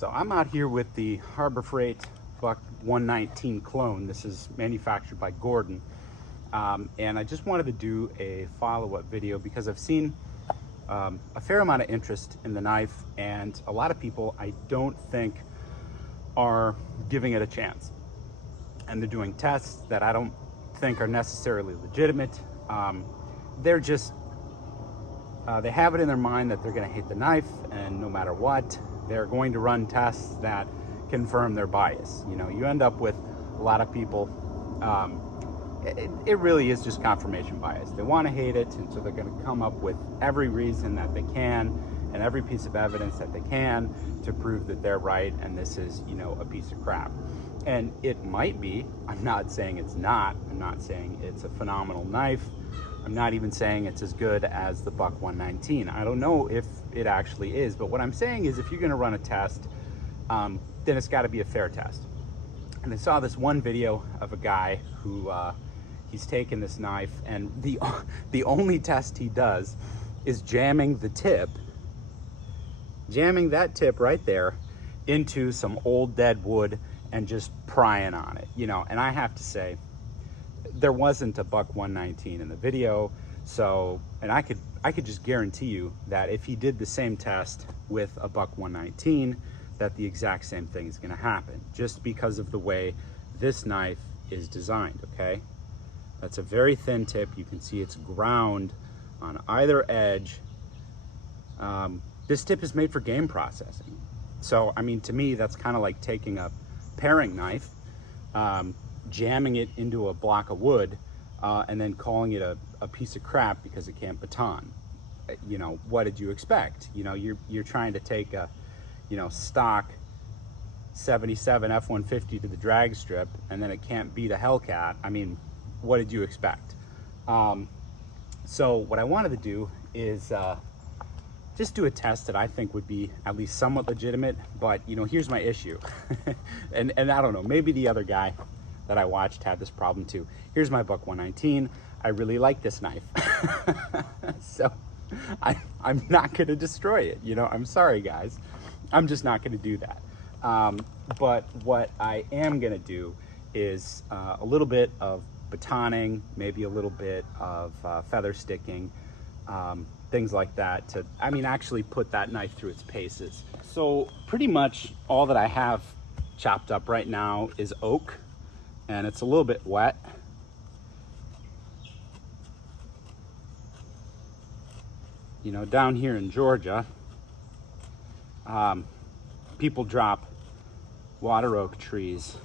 So I'm out here with the Harbor Freight Buck 119 clone. This is manufactured by Gordon. And I just wanted to do a follow-up video because I've seen a fair amount of interest in the knife, and a lot of people I don't think are giving it a chance. And they're doing tests that I don't think are necessarily legitimate. They're just, they have it in their mind that they're gonna hate the knife, and no matter what, they're going to run tests that confirm their bias. You know, you end up with a lot of people, it really is just confirmation bias. They want to hate it, and so they're going to come up with every reason that they can and every piece of evidence that they can to prove that they're right and this is, you know, a piece of crap. And it might be. I'm not saying it's not. I'm not saying it's a phenomenal knife. I'm not even saying it's as good as the Buck 119. I don't know if it actually is, but what I'm saying is if you're going to run a test, then it's got to be a fair test. And I saw this one video of a guy who he's taken this knife, and the only test he does is jamming that tip right there into some old dead wood and just prying on it, you know. And I have to say, there wasn't a Buck 119 in the video, so, and I could just guarantee you that if he did the same test with a Buck 119, that the exact same thing is going to happen, just because of the way this knife is designed. Okay, that's a very thin tip. You can see it's ground on either edge. This tip is made for game processing, so I mean, to me, that's kind of like taking a paring knife, jamming it into a block of wood, and then calling it a piece of crap because it can't baton. You know, what did you expect? You know, you're trying to take a, you know, stock 77 F-150 to the drag strip, and then it can't beat a Hellcat. I mean, what did you expect? So what I wanted to do is just do a test that I think would be at least somewhat legitimate, but you know, here's my issue. and I don't know, maybe the other guy that I watched had this problem too. Here's my Buck 119. I really like this knife. So I'm not gonna destroy it. You know, I'm sorry guys. I'm just not gonna do that. But what I am gonna do is a little bit of batoning, maybe a little bit of feather sticking, things like that to, I mean, actually put that knife through its paces. So pretty much all that I have chopped up right now is oak, and it's a little bit wet. You know, down here in Georgia, people drop water oak trees.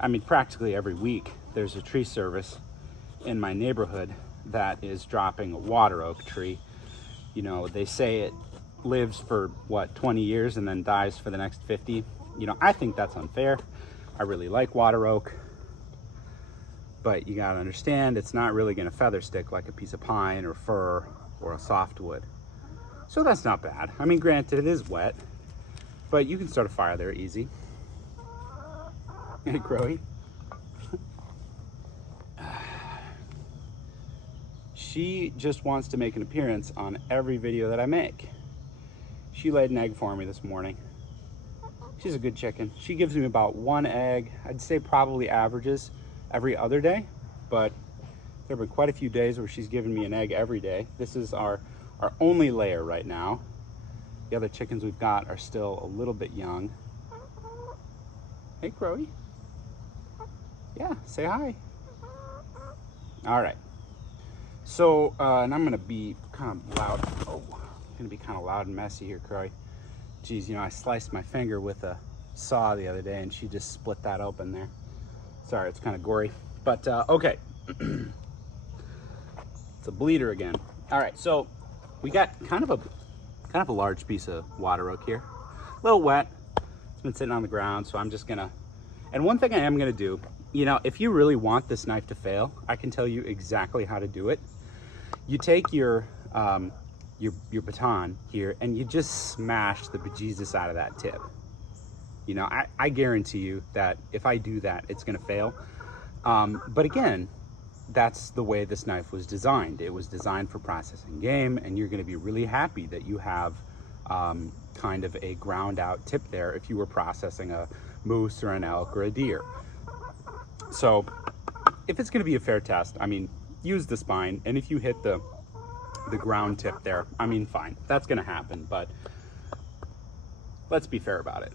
I mean, practically every week there's a tree service in my neighborhood that is dropping a water oak tree. You know, they say it lives for what, 20 years and then dies for the next 50. You know, I think that's unfair. I really like water oak, but you gotta understand, it's not really gonna feather stick like a piece of pine or fir or a softwood. So that's not bad. I mean, granted, it is wet, but you can start a fire there easy. Hey, Crowy. She just wants to make an appearance on every video that I make. She laid an egg for me this morning. She's a good chicken. She gives me about one egg. I'd say probably averages every other day, but there have been quite a few days where she's given me an egg every day. This is our only layer right now. The other chickens we've got are still a little bit young. Hey, Crowy. Yeah, say hi. All right. So, and I'm gonna be kind of loud. Oh, gonna be kind of loud and messy here, Crowy. Geez, you know, I sliced my finger with a saw the other day and she just split that open there. Sorry, it's kind of gory, but okay. It's a bleeder again. All right, so we got kind of a large piece of water oak here. A little wet. It's been sitting on the ground, so I'm just gonna, and one thing I am gonna do, you know, if you really want this knife to fail, I can tell you exactly how to do it. You take your baton here and you just smash the bejesus out of that tip. You know, I guarantee you that if I do that, it's gonna fail. But again, that's the way this knife was designed. It was designed for processing game, and you're gonna be really happy that you have kind of a ground out tip there if you were processing a moose or an elk or a deer. So if it's going to be a fair test, I mean, use the spine, and if you hit the ground tip there, I mean, fine, that's going to happen, but let's be fair about it.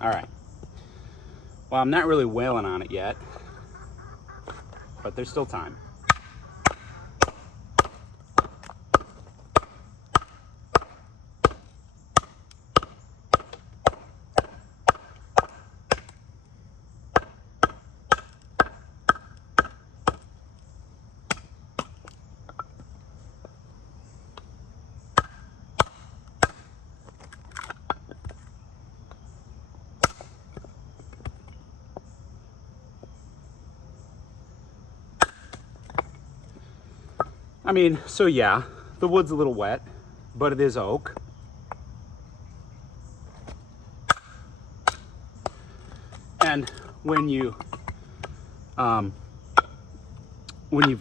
All right. Well, I'm not really wailing on it yet, but there's still time. I mean, so yeah, the wood's a little wet, but it is oak. And when you've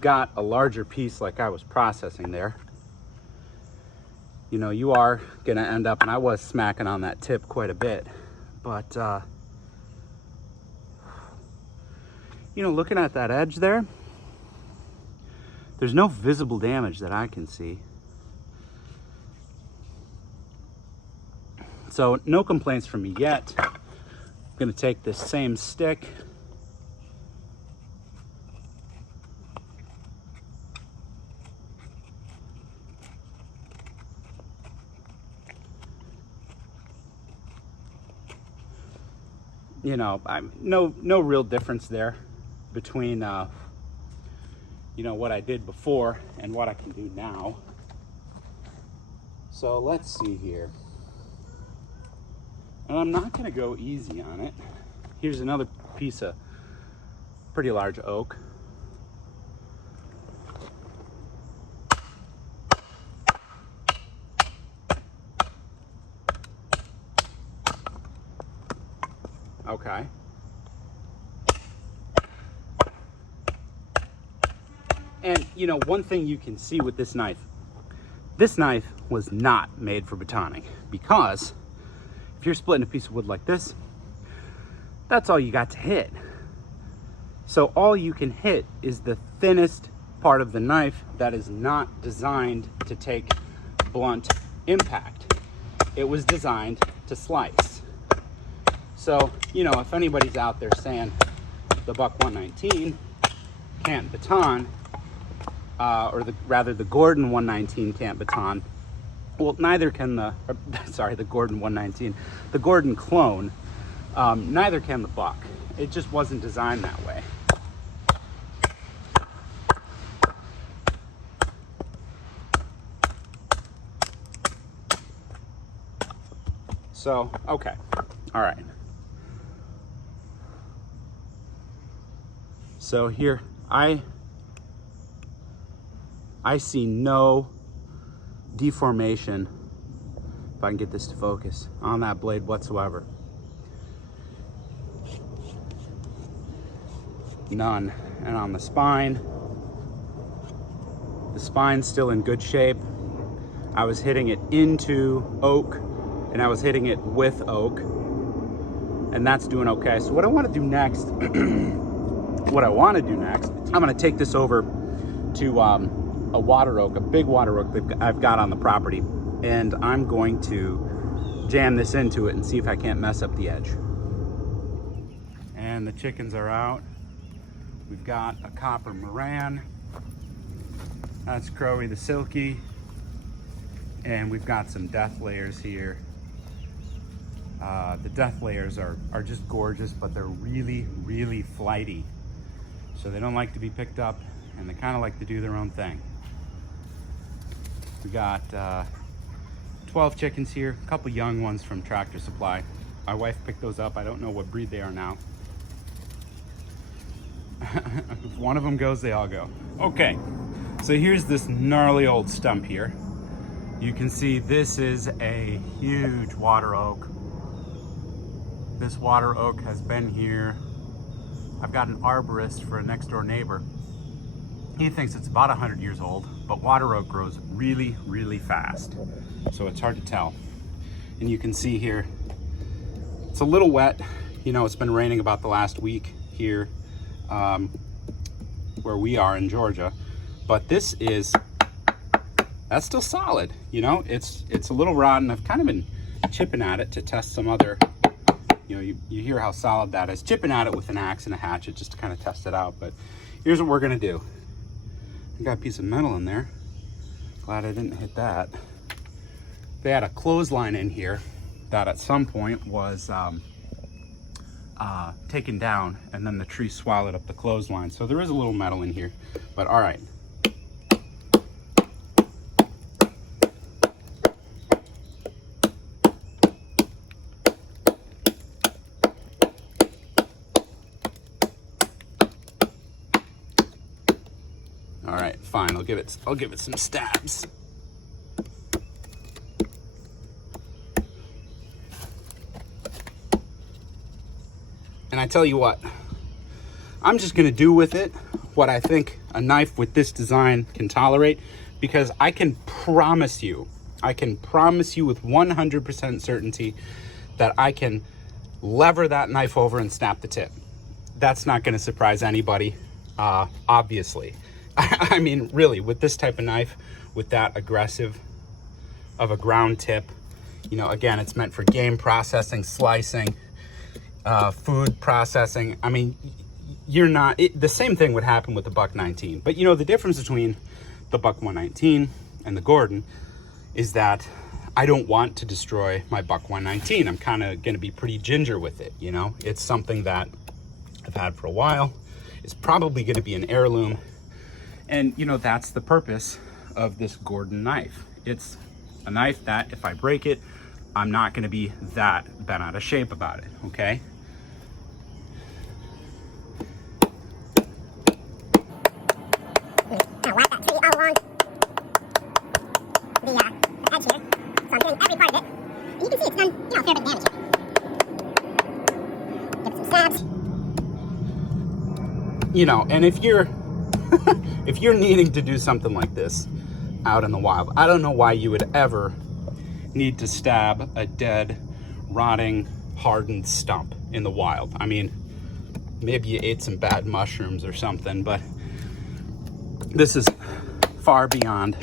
got a larger piece like I was processing there, you know, you are gonna end up, and I was smacking on that tip quite a bit, but you know, looking at that edge there, there's no visible damage that I can see. So no complaints from me yet. I'm gonna take this same stick. You know, no real difference there between you know, what I did before and what I can do now. So let's see here. And I'm not gonna go easy on it. Here's another piece of pretty large oak. Okay. And you know, one thing you can see with this knife was not made for batoning, because if you're splitting a piece of wood like this, that's all you got to hit. So all you can hit is the thinnest part of the knife that is not designed to take blunt impact. It was designed to slice. So, you know, if anybody's out there saying the Buck 119 can't baton, or rather the Gordon 119 can't baton, well, neither can the Gordon 119, the Gordon clone, neither can the Buck. It just wasn't designed that way. So, okay, all right. So here, I see no deformation, if I can get this to focus, on that blade whatsoever. None. And on the spine's still in good shape. I was hitting it into oak, and I was hitting it with oak, and that's doing okay. So what I want to do next, I'm going to take this over to a water oak, a big water oak that I've got on the property, and I'm going to jam this into it and see if I can't mess up the edge. And the chickens are out. We've got a copper Moran. That's Crowy the Silky. And we've got some death layers here. The death layers are just gorgeous, but they're really, really flighty. So they don't like to be picked up, and they kind of like to do their own thing. We got 12 chickens here, a couple young ones from Tractor Supply. My wife picked those up. I don't know what breed they are now. If one of them goes, they all go. Okay, so here's this gnarly old stump here. You can see this is a huge water oak. This water oak has been here. I've got an arborist for a next door neighbor. He thinks it's about 100 years old, but water oak grows really, really fast. So it's hard to tell. And you can see here, it's a little wet. You know, it's been raining about the last week here where we are in Georgia. But this is, that's still solid. You know, it's a little rotten. I've kind of been chipping at it to test some other, you know, you hear how solid that is. Chipping at it with an axe and a hatchet just to kind of test it out. But here's what we're gonna do. I got a piece of metal in there. Glad I didn't hit that. They had a clothesline in here that at some point was taken down, and then the tree swallowed up the clothesline. So there is a little metal in here, but all right. All right, fine. I'll give it some stabs. And I tell you what, I'm just gonna do with it what I think a knife with this design can tolerate, because I can promise you with 100% certainty that I can lever that knife over and snap the tip. That's not gonna surprise anybody, obviously. I mean, really, with this type of knife, with that aggressive of a ground tip, you know, again, it's meant for game processing, slicing, food processing. I mean, the same thing would happen with the Buck 19. But you know, the difference between the Buck 119 and the Gordon is that I don't want to destroy my Buck 119. I'm kind of going to be pretty ginger with it, you know. It's something that I've had for a while. It's probably going to be an heirloom. And you know, that's the purpose of this Gordon knife. It's a knife that if I break it, I'm not going to be that bent out of shape about it, okay? I whacked that tree all along the edge here, so I'm getting every part of it. And you can see it's done, you know, a fair bit of damage here. Give it some stabs. You know, and if you're if you're needing to do something like this out in the wild, I don't know why you would ever need to stab a dead, rotting, hardened stump in the wild. I mean, maybe you ate some bad mushrooms or something, but this is far beyond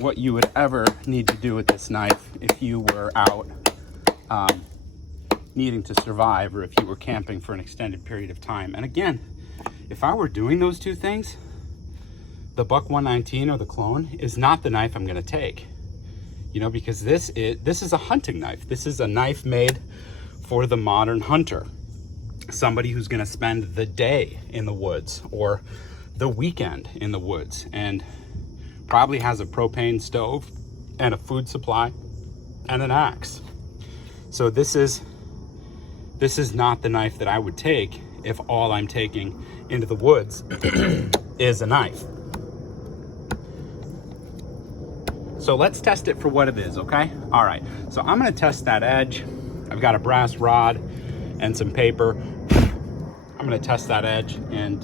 what you would ever need to do with this knife if you were out needing to survive, or if you were camping for an extended period of time. And again, if I were doing those two things, the Buck 119 or the clone is not the knife I'm gonna take. You know, because this is a hunting knife. This is a knife made for the modern hunter. Somebody who's gonna spend the day in the woods or the weekend in the woods, and probably has a propane stove and a food supply and an axe. So this is not the knife that I would take if all I'm taking into the woods is a knife. So let's test it for what it is, okay? All right, so I'm gonna test that edge. I've got a brass rod and some paper. I'm gonna test that edge and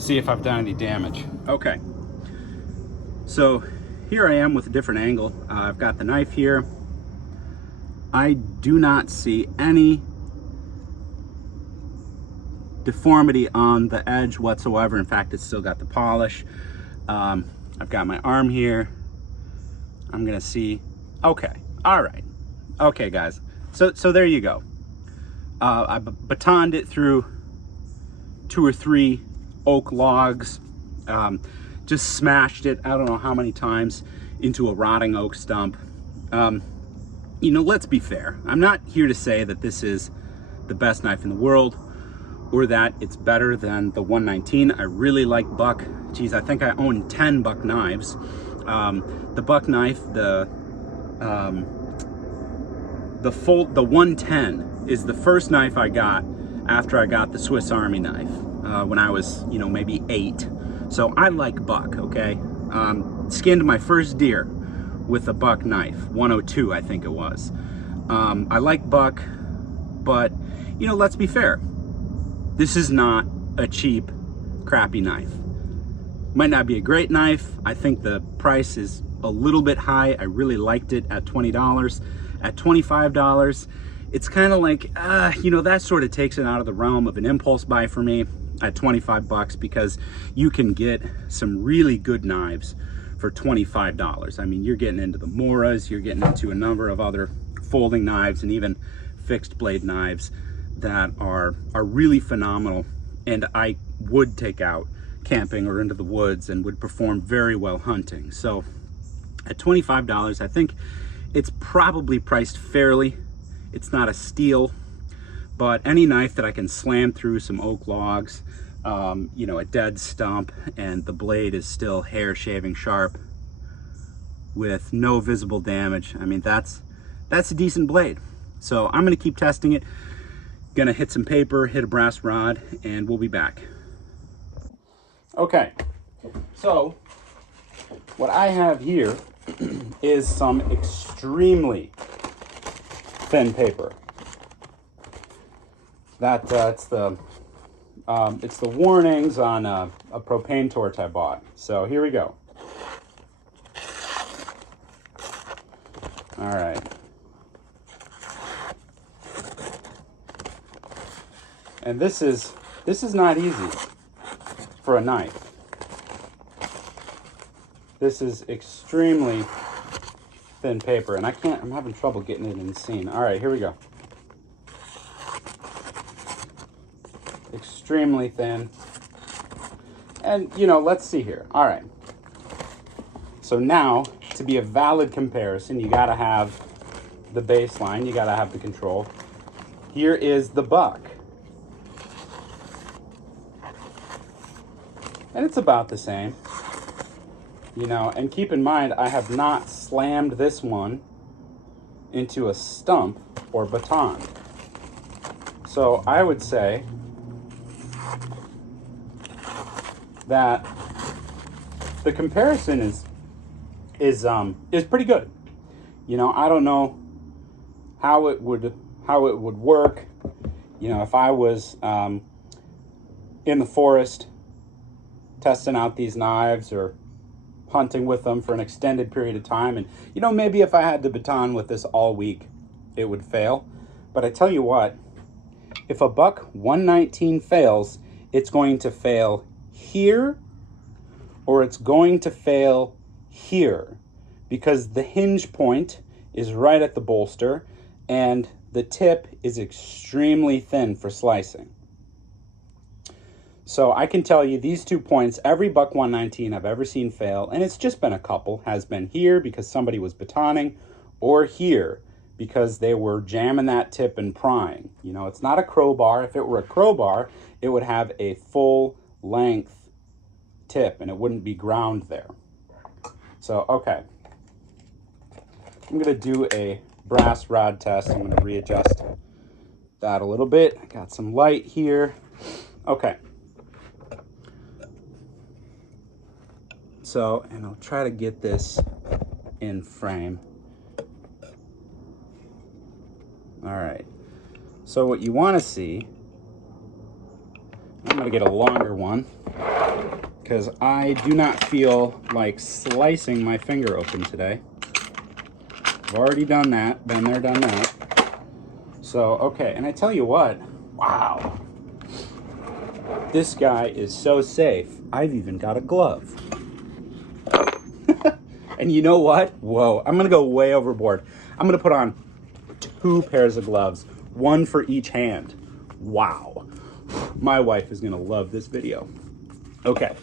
see if I've done any damage. Okay, so here I am with a different angle. I've got the knife here. I do not see any deformity on the edge whatsoever. In fact, it's still got the polish. I've got my arm here. I'm gonna see. Okay, all right. Okay, guys. So there you go. I batoned it through 2 or 3 oak logs. Just smashed it, I don't know how many times, into a rotting oak stump. You know, let's be fair. I'm not here to say that this is the best knife in the world, or that it's better than the 119. I really like Buck. Geez, I think I own 10 Buck knives. The Buck knife, the 110 is the first knife I got after I got the Swiss Army knife when I was, maybe 8. So I like Buck, okay? Skinned my first deer with a buck knife, 102 I think it was. I like buck, but you know, let's be fair. This is not a cheap, crappy knife. Might not be a great knife. I think the price is a little bit high. I really liked it at $20. At $25, it's kind of like, you know, that sort of takes it out of the realm of an impulse buy for me at 25 bucks, because you can get some really good knives for $25. I mean, you're getting into the Moras, you're getting into a number of other folding knives and even fixed blade knives that are really phenomenal, and I would take out camping or into the woods and would perform very well hunting. So at $25, I think it's probably priced fairly. It's not a steal, but any knife that I can slam through some oak logs, you know, a dead stump, and the blade is still hair shaving sharp with no visible damage, I mean, that's a decent blade. So I'm gonna keep testing it. Gonna hit some paper, hit a brass rod, and we'll be back. Okay, so what I have here is some extremely thin paper. It's the warnings on a propane torch I bought. So here we go. All right. And this is not easy for a knife. This is extremely thin paper, and I'm having trouble getting it in the scene. All right, here we go. Extremely thin. And, you know, let's see here. All right. So now, to be a valid comparison, you gotta have the baseline, you gotta have the control. Here is the buck. And it's about the same, you know, and keep in mind, I have not slammed this one into a stump or baton. So I would say that the comparison is pretty good. You know, I don't know how it would work, you know, if I was in the forest testing out these knives or hunting with them for an extended period of time. And, you know, maybe if I had to baton with this all week, it would fail. But I tell you what, if a buck 119 fails, it's going to fail here, or it's going to fail here, because the hinge point is right at the bolster and the tip is extremely thin for slicing. So I can tell you these 2 points, every buck 119 I've ever seen fail, and it's just been a couple, has been here because somebody was batoning, or here because they were jamming that tip and prying. You know, it's not a crowbar. If it were a crowbar, it would have a full length tip and it wouldn't be ground there. So, okay. I'm gonna do a brass rod test. I'm gonna readjust that a little bit. I got some light here. Okay. So, and I'll try to get this in frame. All right. So what you want to see, I'm going to get a longer one because I do not feel like slicing my finger open today. I've already done that, been there, done that. So, okay, and I tell you what, wow. This guy is so safe. I've even got a glove. And you know what? Whoa, I'm gonna go way overboard. I'm gonna put on 2 pairs of gloves, 1 for each hand. Wow. My wife is gonna love this video. Okay,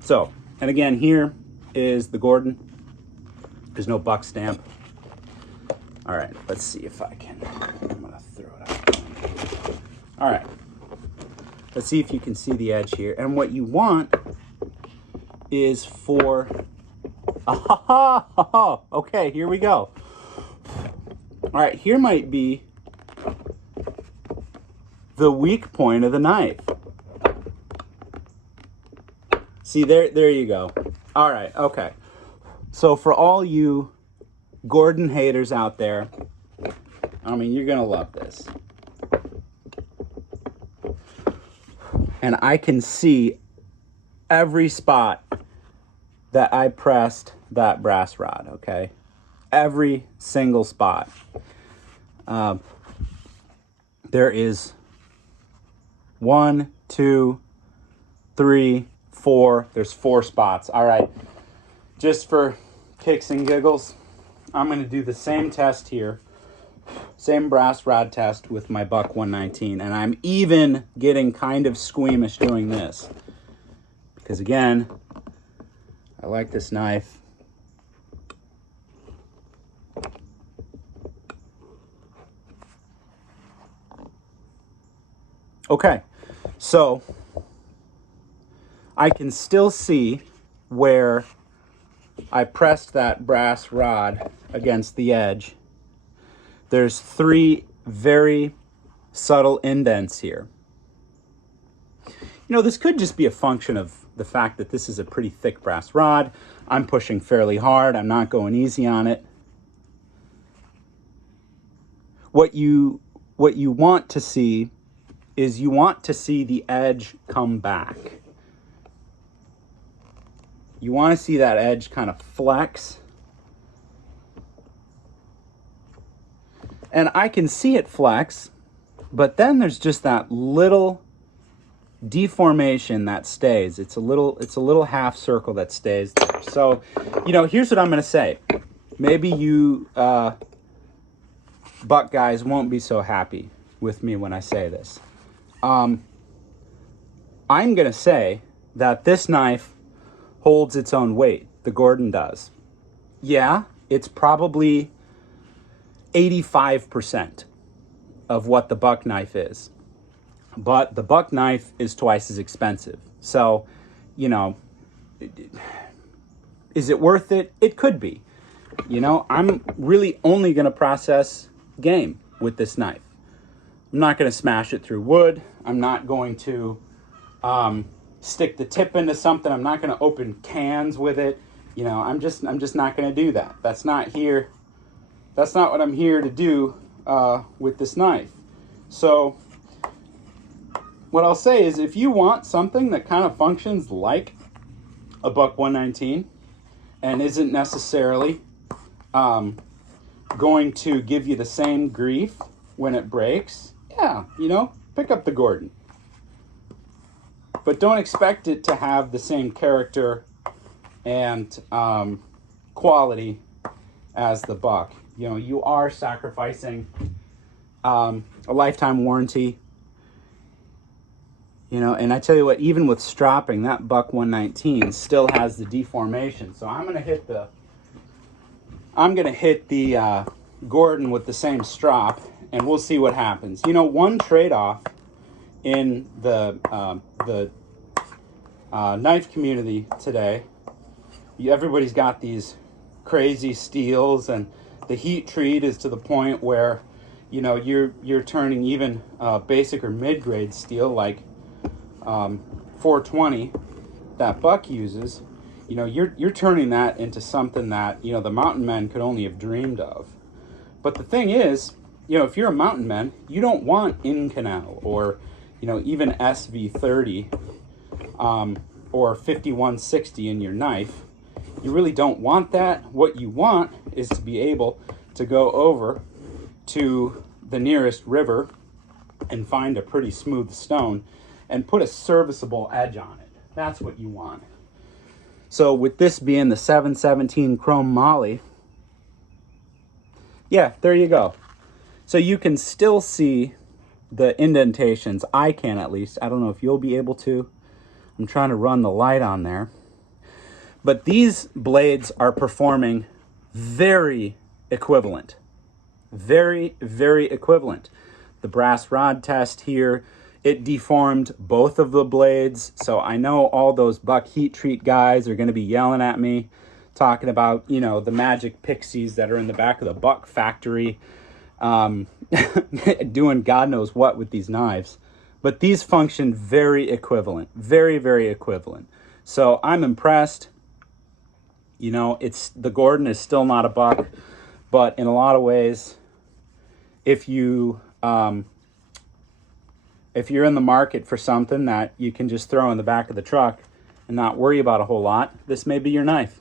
so, and again, here is the Gordon. There's no buck stamp. All right, let's see if I can, I'm gonna throw it out. All right, let's see if you can see the edge here. And what you want is for, okay, here we go. All right, here might be the weak point of the knife. See, there you go. All right, okay. So for all you Gordon haters out there, I mean, you're going to love this. And I can see every spot that I pressed that brass rod, okay? Every single spot. There is 1, 2, 3, 4. There's 4 spots. All right. Just for kicks and giggles, I'm going to do the same test here. Same brass rod test with my Buck 119. And I'm even getting kind of squeamish doing this. Because again, I like this knife. Okay, so I can still see where I pressed that brass rod against the edge. There's 3 very subtle indents here. You know, this could just be a function of the fact that this is a pretty thick brass rod. I'm pushing fairly hard. I'm not going easy on it. What you want to see is you want to see the edge come back. You want to see that edge kind of flex. And I can see it flex, but then there's just that little deformation that stays. It's a little half circle that stays there. So, you know, here's what I'm going to say. Maybe you Buck guys won't be so happy with me when I say this. I'm going to say that this knife holds its own weight. The Gordon does. Yeah, it's probably 85% of what the Buck knife is. But the Buck knife is twice as expensive. So, you know, is it worth it? It could be. You know, I'm really only going to process game with this knife. I'm not going to smash it through wood. I'm not going to stick the tip into something. I'm not going to open cans with it. You know, I'm just not going to do that. That's not what I'm here to do with this knife. So what I'll say is, if you want something that kind of functions like a Buck 119 and isn't necessarily going to give you the same grief when it breaks, yeah, you know, pick up the Gordon. But don't expect it to have the same character and quality as the Buck. You know, you are sacrificing a lifetime warranty. You know, and I tell you what, even with stropping, that Buck 119 still has the deformation. So I'm gonna hit the Gordon with the same strop, and we'll see what happens. You know, one trade-off in the knife community today, everybody's got these crazy steels, and the heat treat is to the point where, you know, you're turning even basic or mid-grade steel like 420 that Buck uses. You know, you're turning that into something that, you know, the mountain men could only have dreamed of. But the thing is, you know, if you're a mountain man, you don't want Inconel or, you know, even SV30 or 5160 in your knife. You really don't want that. What you want is to be able to go over to the nearest river and find a pretty smooth stone and put a serviceable edge on it. That's what you want. So with this being the 717 Chrome Moly, yeah, there you go. So you can still see the indentations. I can, at least. I don't know if you'll be able to. I'm trying to run the light on there. But these blades are performing very equivalent. Very, very equivalent. The brass rod test here, it deformed both of the blades. So I know all those Buck heat treat guys are going to be yelling at me, talking about, you know, the magic pixies that are in the back of the Buck factory, doing God knows what with these knives. But these function very equivalent. Very, very equivalent. So I'm impressed. You know, the Gordon is still not a Buck, But in a lot of ways, if you're in the market for something that you can just throw in the back of the truck and not worry about a whole lot, this may be your knife.